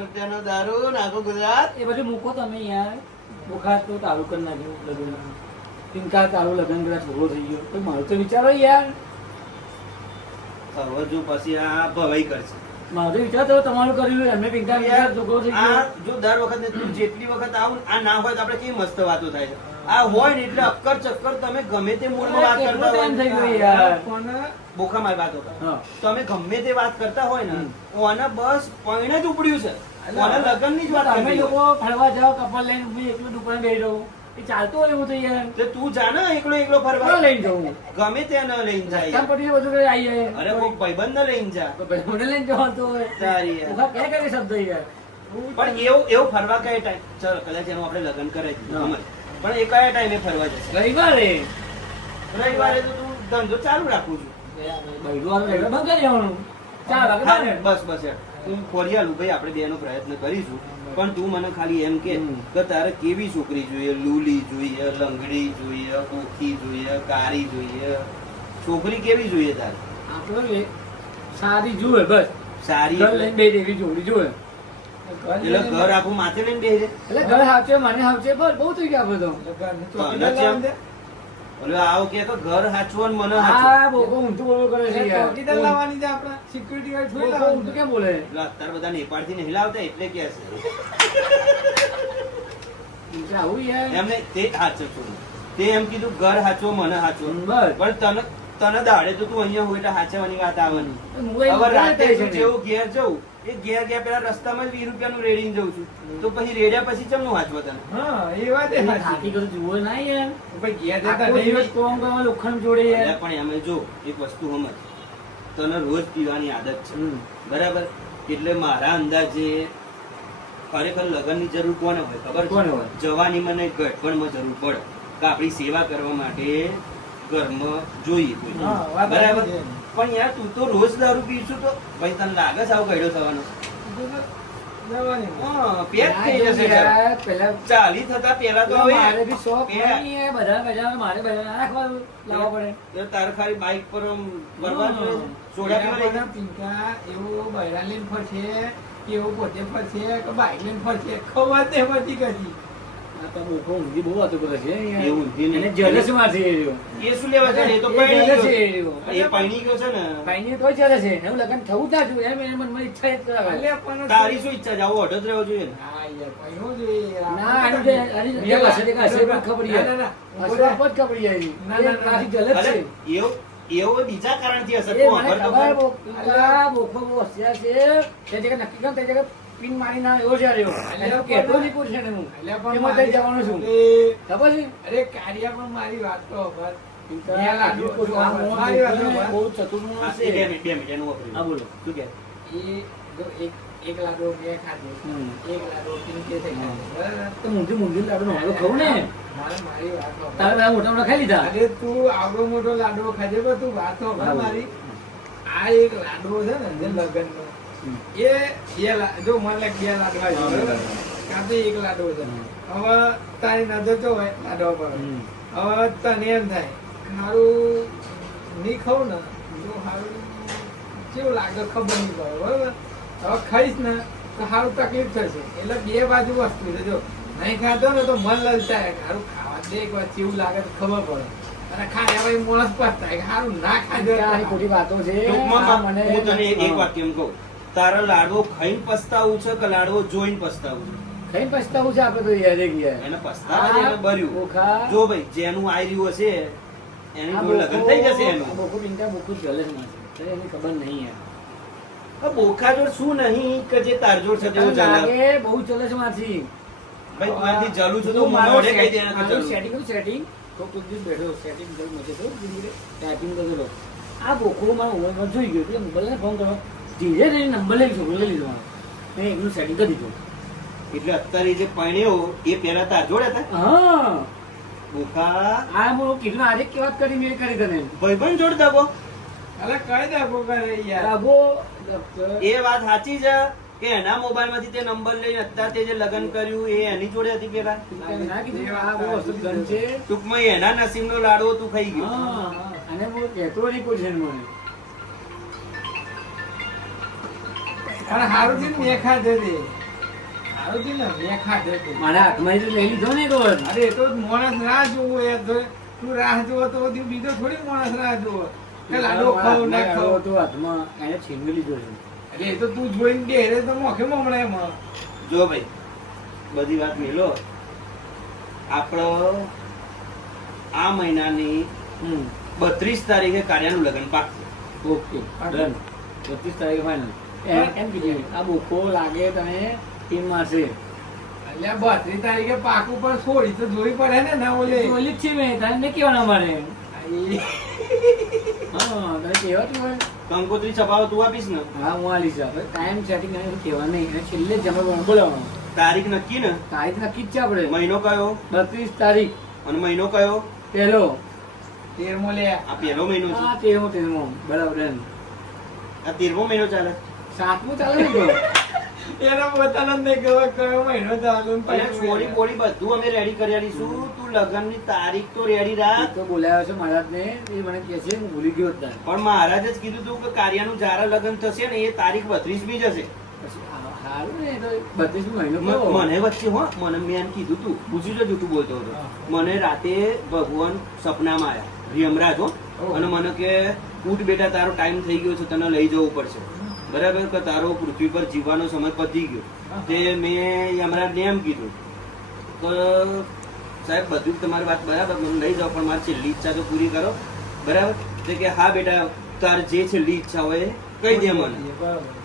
રૂપિયાનો દારૂ ગુજરાત? એ બધું મૂકો તમે યાર. તો તારું કરી નાખ્યું લગ્ન. પિંકા તારું લગ્ન કદાચ છોકરો થઈ ગયો. તો મારું તો વિચારો યાર. હવે જો પછી આ ભવાઈ કરશે. મારો વિચાર તો તમારું કર્યું એમને પિંકા યાર, થઈ ગયો. જો દર વખત તું જેટલી વખત આવું આ ના હોય તો આપણે કેવી મસ્ત વાતો થાય છે? આ હોય ને એટલે અક્કર ચક્કર તમે ગમે તે મૂળમાં વાત કરતા હોય થઈ ગયો યાર? બોખા મારી વાતો તમે ગમે તે વાત કરતા હોય ને. ઓને બસ પૈણે જ ઉપડ્યું છે. અલા, ઓને લગ્નની જ વાત તમે લોકો ફરવા જાવ કપલ લઈને હું એકલો દુકાન બેસી રહું. એ ચાલતું હોય એવું થઈ યાર તે તું જા ને એકલો એકલો ફરવા? લઈને જવું. ગમે ત્યાં ન લઈને જાય. રસ્તા પછી બધું કઈ આવી જાય અરે કોઈ ભાઈબંધ ન લઈને જા. તો ભાઈ લઈને જવાતો હોય. સારી યાર. કે ક્યાં કરે શબ્દ યાર? પણ એવું એવું ફરવા કયા ટાઈમ ચલ કદાચ એનું આપણે લગ્ન કરાય. પણ એ કયા ટાઈમે ફરવા જશે? રવિવારે. રવિવારે તો તું ધંધો ચાલુ રાખું છું. બસ બસ હું ખોરી આલું ભાઈ આપણે બેનો પ્રયત્ન કરીશું. પણ તું મને ખાલી એમ કે. તારે કેવી છોકરી જોઈએ? લૂલી જોઈએ લંગડી જોઈએ ઓખી જોઈએ કારી જોઈએ? છોકરી કેવી જોઈએ તારે? આપણે સારી જોઈએ બસ. સારી બે દેવી જોડી જુએ. એટલે ઘર આખું માથે લઈને બેસે એટલે ઘર હાચે મને હાચે બસ બહુ થઈ ગયા બધો. ચોકીદાર લાવવાનું છે? ઓલો આવો કે કે ઘર હાચવો ને મને હાચવો. હા બહુ ઊંધું બોલો કરે છે યાર. ચોકીદાર લાવવાની છે આપણે. સિક્યુરિટી ગાર્ડ થોડી બહુ ઊંધું કેમ બોલે? એટલે અત્યારે બધા નેપાળથી નહીં લાવતા એટલે કે છે. આવું યાર. એમને તે હાચવ તે એમ કીધું ઘર હાચવો મને હાચવો પણ તને તને દાડે તો તું અહીંયા હોય એટલે હાચવાની વાત આવવાની. હું હવે રાતે. જેવું ઘેર જવું એ ઘેર ગયા પેલા રસ્તામાં જ વીસ રૂપિયાનું રેડીને જઉં છું. તો પછી રેડ્યા પછી ચમનું વાંચવા તને? હા એ વાત એ સાચી. ગયો જુઓ ના યાર. ભાઈ ઘેર જતા નહીં દિવસ કોમ કરવા લોખંડ જોડે યાર. પણ એમ જો એક વસ્તુ સમજ તને રોજ પીવાની આદત છે. બરાબર? એટલે મારા અંદાજે ખરેખર લગ્નની જરૂર કોને હોય ખબર કોને હોય? જવાની મને ગઠપણમાં જરૂર પડે. કે આપણી સેવા કરવા માટે ઘરમાં જોઈએ બરાબર. પણ યાર તું તો રોજ દારૂ પીશું તો ભાઈ તને લાગે છે આવું ગયડો થવાનો? પેટ થઈ જશે ચાલી થતા પેલા તો મારે બી શોખ બધા બધા મારે બધા રાખવાનું લાવવા પડે. તારે ખાલી બાઇક પર ફરવા સોડા પીવા એવું બૈરા લઈને ફરશે કે એવું પોતે ફરશે કે બાઈક લઈને ફરશે ખબર નહીં પડતી કદી. તારી શું ઈચ્છા રહેવો જોઈએ હશે હશે. હશે. એવો એવો બીજા હશે બહુ હોશિયાર છે. નક્કી જગ્યાએ પિન મારી ના એવો છે રહ્યો. એટલે કહેતો પણ- પૂછે ને હું. અલ્યા પણ એમાં મારી- જવાનો છું. ખબર છે? અરે કારિયા પણ મારી વાત તો ખબર. લાડુ- છે. બે ખાધો એક લાડુ પિંકે થઈ ખાધો લાડુ નો ને તારે બધા મોટા મોટા ખાઈ લીધા અરે તું આવડો મોટો લાડવો ખાજે પણ તું વાત મારી આ એક લાડવો છે ને લગન હમ. એ બે જો મને લાગે બે લાડવા છે. કાં તો એક લાડવો છે. હવે તારી નજર તો હોય લાડવા પર. હવે તને એમ થાય હારું નહીં ખાઉં ને તો હારું કેવું લાગે ખબર નહીં પડે બરાબર? હવે ખાઈશ ને તો સારું તકલીફ થશે. એટલે બે બાજુ વસ્તુ છે જો. નહીં ખાતો ને તો મન લલચાય સારું ખાવા દે એક વાર કેવું લાગે તો ખબર પડે. અને ખાયા પછી મોણસ પસ્તાય સારું ના ખાધો. આ ખોટી વાતો છે. મને હું તને એક વાત કેમ કહું. તારા લાડવો ખાઈને પસ્તાવું છે કે લાડવો જોઈને પસ્તાવું છે? ખાઈ પસ્તાવું છે? આપણે તો યાદ ગયા. એને પસ્તાવા એને બર્યું જો ભાઈ જેનું આઈ રહ્યું હશે એને લગ્ન થઈ જશે એનું. બોકો પિંકા બોકો jealous માં. એની ખબર નહીં યાર. બોખા જોડ શું નહીં કે જે તાર જોડ છે તેવું ચાલે બહુ jealous માં છે. ભાઈ તું જલું છું તો મને ઓડે કહી દે setting- સેટિંગ setting. તો કોઈક દિવસ બેઠો સેટિંગ કરું મજે તો ધીરે typing આ બોખો મારા મોબાઈલમાં જોઈ ગયો એટલે મોબાઈલને ફોન કરો. ધીરે ધીરે નંબર લઈ લીધો લઈ લીધો. મેં એમનું સેટિંગ કરી દીધું. એટલે અત્યારે જે પરણ્યો એ પહેલા તાર જોડે હતા? હા. બોખા આ હું કેટલો આજે કે વાત કરી મેં કરી તને. ભાઈબંધ જોડ દાબો. અરે કઈ દાબો કરે યાર? આબો એ વાત સાચી છે કે એના મોબાઈલમાંથી તે નંબર લઈને અત્યારે તે જે લગ્ન કર્યું એ એની જોડે હતી પેલા ના કીધું આ બહુ અશુભ ગણ છે. ટૂંકમાં એના નસીબનો લાડવો તું ખાઈ ગયો. અને હું કહેતો નહીં કોઈ છે ને મને પણ હારું થી મેં ખાધે તે હારું થી ને મેં ખાધે તે મારા હાથમાં તો લઈ લીધો ને અરે તો માણસ રાહ જોવો એ તું. રાહ જોવો તો બીજો થોડી માણસ રાહ જોવો. કે લાડો ખાવ ના હાથમાં ખાવ. આવ્યો તો હાથમાં એને છીનવી લીધો છે. એટલે એ તો તું જોઈને બેરે તો મોખે મમણે એમાં. જો ભાઈ બધી વાત મેલો. આપણો આ મહિનાની હમ. બત્રીસ તારીખે કાર્યનું લગ્ન પાકશે ઓકે. ડન બત્રીસ તારીખે ફાઇનલ એમ કીધું આ બોકો લાગે તમે ટીમમાં છે એટલે બત્રીસ તારીખે પાકું પણ છોડી તો જોવી પડે ને ના ઓલે? ઓલી છે મેં તને નહીં કહેવાના મારે હા તને કહેવા તું કંકોત્રી છપાવો તું આપીશ ને? હા હું આલીશ હવે. ટાઈમ સેટિંગ એને કેવા નહીં. અને છેલ્લે જ જમા બોલાવવાનો. તારીખ નક્કી ને? તારીખ નક્કી જ છે આપણે. મહિનો કયો? બત્રીસ તારીખ. અને મહિનો કયો? પહેલો. તેરમો લે. આ પહેલો મહિનો છે. હા તેરમો તેરમો. બરાબર આ તેરમો મહિનો ચાલે. સાતમું ચાલે ને તો એનો પોતાનો જ નહીં ખબર કયો મહિનો ચાલુ ને છોડી બોડી બધું અમે રેડી કરી આપીશું તું લગ્નની તારીખ તો રેડી રાખ. તો બોલાવ્યો છે મહારાજને એ મને કહે છે હું ભૂલી ગયો હતા પણ મહારાજે જ કીધું તું કે કાર્યનું જ્યારે લગ્ન થશે ને એ તારીખ બત્રીસ બી જશે. પછી આ- ને એ મહિનો મને વચ્ચે હો મને મેં એમ કીધું તું પૂછ્યું છે જૂઠું બોલતો હતો. મને રાતે ભગવાન સપનામાં આવ્યા યમરાજ હો. અને મને કે ઉઠ બેટા તારો ટાઈમ થઈ ગયો છે તને લઈ જવું પડશે. બરાબર કે તારો પૃથ્વી પર જીવવાનો સમય પતી ગયો. તે મેં યમરાજને એમ કીધું. તો સાહેબ બધું તમારી વાત બરાબર મને લઈ જાઓ પણ મારી છેલ્લી ઈચ્છા તો પૂરી કરો. બરાબર? તે કે હા બેટા તાર જે છેલ્લી ઈચ્છા હોય એ કહી દે મને.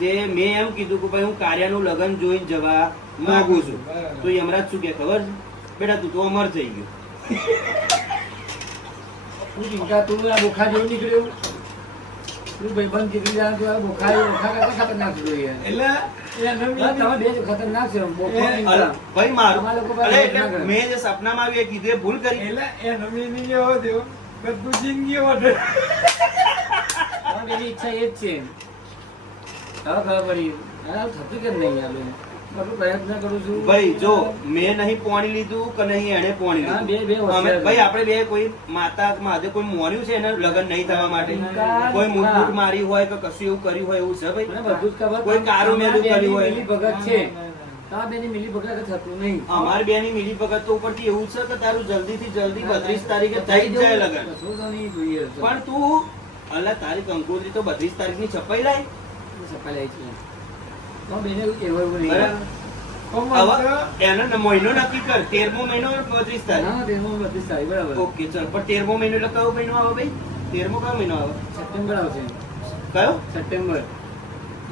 તે મેં એમ કીધું કે ભાઈ હું કાર્યનું લગ્ન જોઈને જવા માંગુ છું. તો યમરાજ શું કે ખબર છે? બેટા તું તો અમર થઈ ગયો. તું ચિંતા તું આ બોખા જેવું નીકળ્યું? તું ભાઈબંધ નીકળી જાય તો આ બોખા કરતા ખતરનાક છે એટલે તમે બે ખતરનાક છે એ, ચિંતા. ભાઈ મારું. તમારા લોકો અરે પાસે એટલે મેં જે સપનામાં આવી કીધું ભૂલ કરી. એટલે એવો થયો કે તું જિંદગી માટે એની ઈચ્છા એ જ છે. હવે ખબર પડી. થતું કેમ નહીં આ બધું પ્રયત્ન કરું છું. ભાઈ જો મેં નહીં પોણી લીધું કે નહીં એને પોણી લીધું. ભાઈ આપણે બે કોઈ માતા માધે કોઈ મોર્યું છે એને લગ્ન નહીં થવા માટે? કોઈ મૂઠ મારી હોય કે કશું એવું કર્યું હોય એવું છે ભાઈ? બધું ખબર. કોઈ કારું મેલું કર્યું હોય. ભગત છે. તમારા બેની મિલી ભગત એટલે થતું નહીં. અમારી બેની મિલી ભગત તો ઉપરથી એવું છે કે તારું જલ્દી થી જલ્દી બત્રીસ તારીખે થઈ જાય લગ્ન. પણ તું. અલ્લા તારી કંકોત્રી તો બત્રીસ તારીખની છપાઈ લાય સફાઈ છે. કયો મહિનો આવે ભાઈ? તેરમો મહિનો આવે? સપ્ટેમ્બર આવશે. સપ્ટેમ્બર.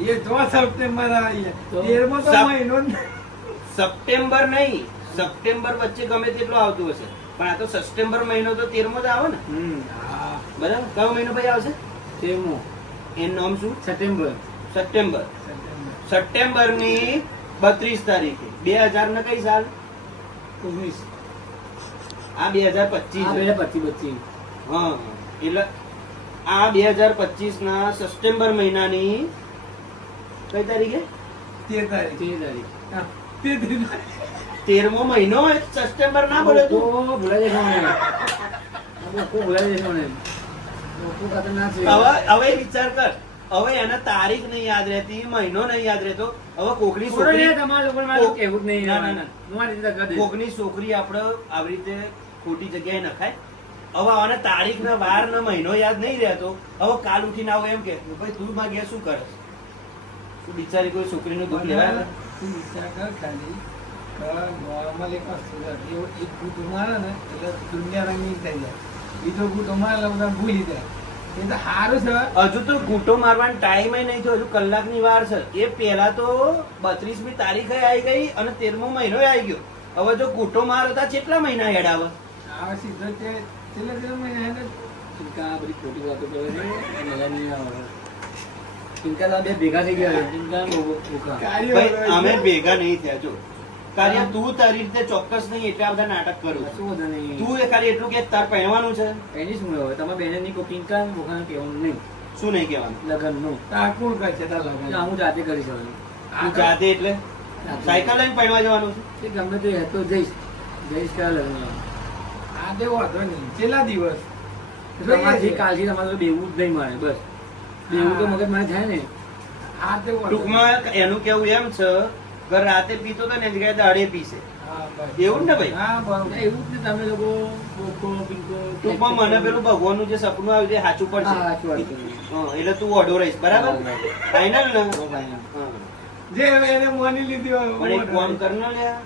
એ જો સપ્ટેમ્બર તો? તેરમો તો મહિનો સપ્ટેમ્બર નહીં. સપ્ટેમ્બર વચ્ચે ગમે તેટલો આવતું હશે. પણ આ તો સપ્ટેમ્બર મહિનો તો તેરમો જ આવે ને. હા, બરાબર? કયો મહિનો ભાઈ આવશે? તેરમો. એનું નામ શું? સપ્ટેમ્બર. સપ્ટેમ્બર. સપ્ટેમ્બર. સપ્ટેમ્બરની બત્રીસ તારીખે. બે હજાર ને કઈ સાલ? ઓગણીસ. આ બે હજાર પચીસ. હા પચીસ પચીસ. હા એટલે આ બે હજાર પચીસ ના સપ્ટેમ્બર મહિનાની કઈ તારીખે? તેર તારીખ. તેર તારીખ. તેરમો મહિનો સપ્ટેમ્બર ના બોલે તું. ભૂલાઈ જશે મને ભૂલાઈ હવે હવે વિચાર કર. હવે એને તારીખ નહીં યાદ રહેતી મહિનો નહીં યાદ રહેતો. હવે કોકની છોકરી જ નહીં. કોકની છોકરી આપણે આવી રીતે ખોટી જગ્યાએ નખાય. હવે આને તારીખ ને વાર ને મહિનો યાદ નહીં રહેતો. હવે કાલ ઉઠીને આવો એમ કે ભાઈ તું માં ગયા શું કરે તું બિચારી કોઈ છોકરીનું દુઃખ લેવાય તું વિચાર કર ખાલી. નોર્મલ એક વસ્તુ એક ભૂત મારે ને એટલે દુનિયા રંગીન થઈ જાય. બીજો ભૂત મારે એટલે બધા ભૂલી જાય. એ તો સારું છે. હજુ તો ઘૂંટો મારવાનો ટાઈમ નહીં થયો. હજુ કલાકની વાર છે. એ પહેલા તો બત્રીસમી તારીખે આવી ગઈ અને તેરમો મહિનો આવી ગયો. હવે જો ઘૂંટો માર હતા કેટલા મહિના હેડ આવે? આ સીધો તે છેલ્લે છેલ્લે મહિને બધી ખોટી વાતો કરે છે? મજા નહીં આવે. ચિંતા બે ભેગા થઈ ગયા. હોય અમે ભેગા નહીં થયા. જો કાર્ય તું તારી રીતે ચોક્કસ નહીં એટલા બધા નાટક કરું. વાંધો નહીં. તું એ ખાલી એટલું કે તાર પહેરવાનું છે. એની શું હવે. તમારા બેને ની કુકિંગ ચિંતા ભૂખાને કહેવાનું નહીં. શું નહીં કહેવાનું? લગ્નનું. નું આ કોણ કહે છે તાર આ લગન હું જાતે કરી હવે. તું જાતે એટલે? સાયકલ લઈને પહેરવા જવાનું છે? એ ગમે તે હતો જઈશ. જઈશ ક્યાં લગ્ન આ તે વાંધો નહીં. છેલ્લા દિવસ. તમારથી કાલથી તમારે બેવું જ નહીં મારે બસ. બેવું તો મગજ મારે થાય ને. આ તે ટૂંકમાં એનું કેવું એમ છે કે રાતે પીતો તો ને જગ્યાએ દાડે પીશે. એવું ને ભાઈ? એવું જ ને તમે લોકો ટૂંકમાં મને પેલું ભગવાનનું જે સપનું આવ્યું તે સાચું હા, સાચું વાત પડશે એટલે તું ઓઢો રહીશ બરાબર. ફાઈનલ ને? બહુ. જે એને માની લીધી હોય પણ એક કામ કર ને ત્યાં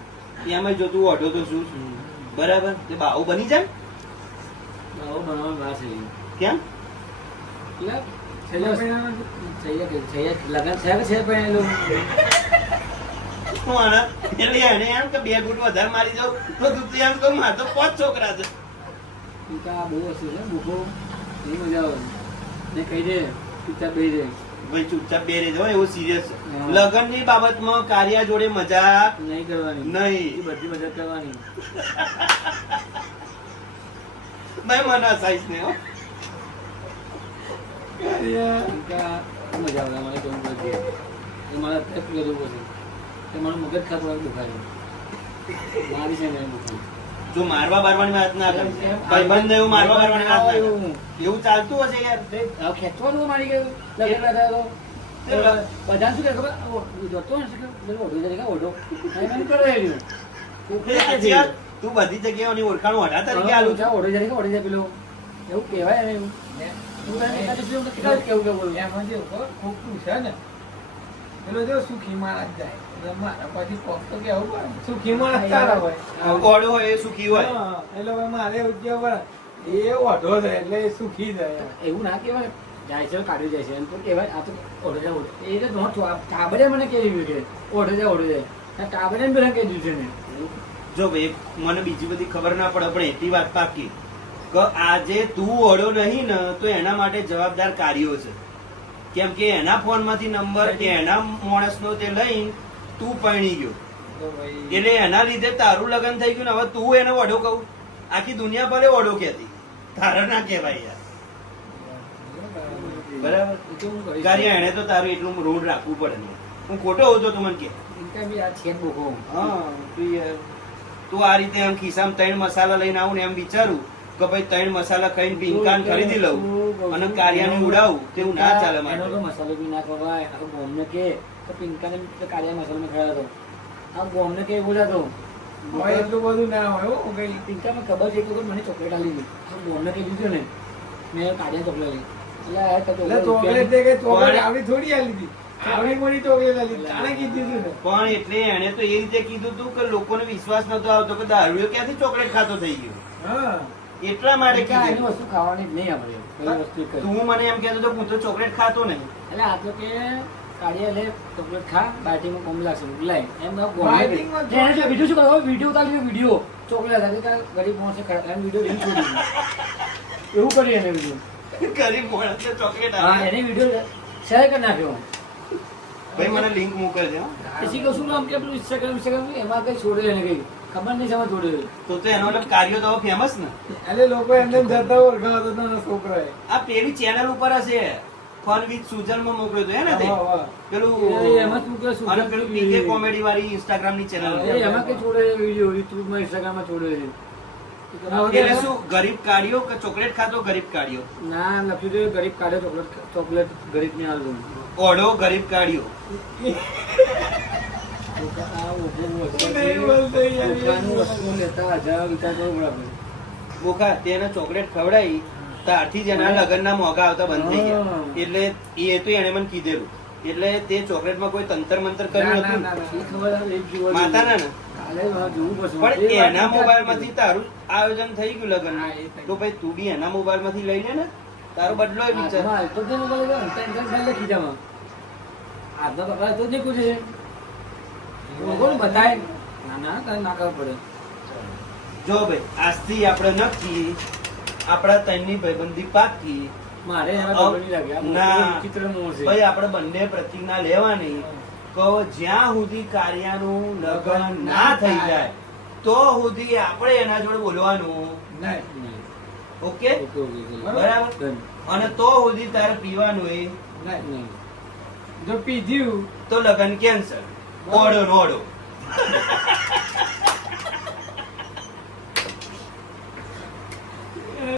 એમાં જો તું ઓઢો તો શું? બરાબર? તે બાહુ બની જાય? આવો બનાવવાની વાત છે. કેમ? એટલે છે થઈ જાય કે- લગ્ન કે છે પણ એ લોકો એટલે એને એમ કે બે ગુટ વધારે મારી જાવ તો તું તો એમ કહું મારે તો પાંચ છોકરા છે. પિતા બહુ હશે છે ભૂખો એ મજા આવે. ને કહી દે પિતા બે દે ભાઈ ચૂપચાપ બે રહેજો એવું સિરિયસ લગનની બાબતમાં કાર્યા જોડે મજા નહીં કરવાની. નહીં. બધી મજા કરવાની. મેં મના સાઈઝ ને હો. મજા આવે મને કેવું પડે મારા અત્યારે કરવું પડશે. એ મારું મગજ ખાતું હોય દુખાય મારી છે ને દુખાય જો મારવા બારવાની વાત ના કર. ભાઈબંધને એવું મારવા બારવાની વાત ના કર. એવું. ચાલતું હશે યાર. ખેંચવાનું મારી ગયું. લગ્ન ના થાય તો. બધા શું કે ખબર? ઓ, જતો કે ઓઢો કે કરે. તું બધી જગ્યાઓની ઓળખાણ ઓઢા તરીકે આલું છે. ઓઢો જાય કે ઓઢો જાય પેલો. એવું કહેવાય ને એવું. કેવું કેવું કે બોલું? એમાં જે ખોટું છે ને પેલો જો સુખી માણસ જાય. એટલે મારા પછી કેવું સુખી માણસ સારા હોય એ સુખી હોય? હા, એટલે હવે મારે એવું એ ઓઢો છે એટલે સુખી જાય એવું ના કેવાય જાય છે કાઢ્યું જાય છે. એમ તો કહેવાય. આ તો ઓઢો જાય ઓઢો. એ તો ટાબરે મને કહી છે ઓઢો જાય ઓઢો જાય ટાબરે ને પેલા કહી છે મેં. જો ભાઈ મને બીજી બધી ખબર ના પડે પણ એટલી વાત પાકી. કે આજે તું ઓડો નહીં ને તો એના માટે જવાબદાર કાર્યો છે. કેમ કે એના ફોનમાંથી નંબર કે એના માણસનો તે લઈને તું પરણી ગયો. એટલે એના લીધે તારું લગ્ન થઈ ગયું ને હવે તું એને ઓઢો કહું. આખી દુનિયા ભલે ઓઢો કહેતી. તારા ના કહેવાય યાર. બરાબર. એ તો હું કરીશ. કાર્ય એને તો તારું એટલું રૂઢ રાખવું પડે ને હું ખોટો હોઉં તો મને કે. આ તું રીતે એમ ખિસ્સામાં ત્રણ મસાલા લઈને આવું ને એમ વિચારું કે ભાઈ ત્રણ મસાલા ખાઈને પિંકાન ખરીદી લઉં અને કાર્યાને ઉડાવું તેવું ના ચાલે મારે. મસાલો બી ના ખવાય બોમને કે. તો પિંકાને બી તો કાળિયા મસાલો મેં ખાયો હતો. આ બોમને કે એવું હતો હોય એટલું બધું ના હોય હો કઈ પિંકામાં ખબર છે કે મને ચોકલેટ આલી હતી આ બોમને કહી દીધું ને મેં કાળિયા ચોકલેટ એટલે આ તો એટલે ચોકલેટ ચોકલેટ તે કે ચોકલેટ પણ- આવી થોડી આલી હતી ને. એટલે એને તો એ રીતે કીધું તું કે લોકોને વિશ્વાસ નતો આવતો કે દારૂ ક્યાંથી ચોકલેટ ખાતો થઈ ગયો? હા. એટલા માટે કીધું. વસ્તુ ખાવાની જ નહીં આપણે તું મને એમ કહેતો તો હું તો ચોકલેટ ખાતો નહીં. એટલે આ તો કે કાળિયા લે ચોકલેટ ખા કોમ લાગશે. એમ તો જો વીડિયો શું કરો? વીડિયો ઉતારી વીડિયો ચોકલેટ હતી કે ગરીબ માણસે ખાય એમ વીડિયો લઈને છોડી એવું કરી એને વીડિયો ગરીબ માણસને ચોકલેટ હા એને વીડિયો શેર કરી નાખ્યો. ભાઈ મને લિંક મોકલજે. પછી કહું શું નામ કે પેલું ઇન્સ્ટાગ્રામ ઇન્સ્ટાગ્રામ એમાં કઈ છોડ્યું એને કઈ. ખબર નહીં સમજ છોડ્યું તો તો એનો મતલબ કાર્યો તો ફેમસ ને? એટલે લોકો એમને જતા ઓળખાવતો હતો છોકરાએ. આ પેલી ચેનલ ઉપર હશે. ફન વિથ સુજલમાં મોકલ્યો તો હે ને તે. પેલું એમાં શું કે સુજલ અને પેલું પીકે કોમેડી વાળી ઇન્સ્ટાગ્રામની ચેનલ એમાં કઈ છોડ્યો વીડિયો ઇન્સ્ટાગ્રામમાં છોડે છે. એટલે શું ગરીબ કાઢ્યો કે ચોકલેટ ખાતો ગરીબ કાઢ્યો ના લખ્યું છે ગરીબ કાઢ્યો ચોકલેટ ચોકલેટ ગરીબ ને આલું ઓઢો ગરીબ કાઢ્યો. બોખા તેને ચોકલેટ ખવડાવી ત્યારથી જ એના લગ્નના મોગા આવતા બંધ થઈ ગયા. એટલે એ તો એને મને કીધેલું. એટલે તે ચોકલેટમાં કોઈ તંત્ર મંત્ર કર્યું હતું માતાના ને. પણ એના વિચાર મોબાઈલમાંથી તારું આયોજન થઈ ગયું લગ્ન તો ભાઈ તું બી એના મોબાઈલમાંથી લઈ લે ને. તારો બદલો એ વિચાર. જો ભાઈ આજથી આપણે નક્કી આપણા ત્રણની ભાઈબંધી પાકી. મારે ના. ભાઈ આપણે બંને પ્રતિજ્ઞા લેવાની તો જ્યાં સુધી કાર્યનું લગ્ન ના થઈ જાય તો સુધી આપણે એના જોડે બોલવાનું. ઓકે. બરાબર? અને તો સુધી તારે પીવાનું એ. જો પીધ્યું તો લગન કેન્સર ઓડો નોડો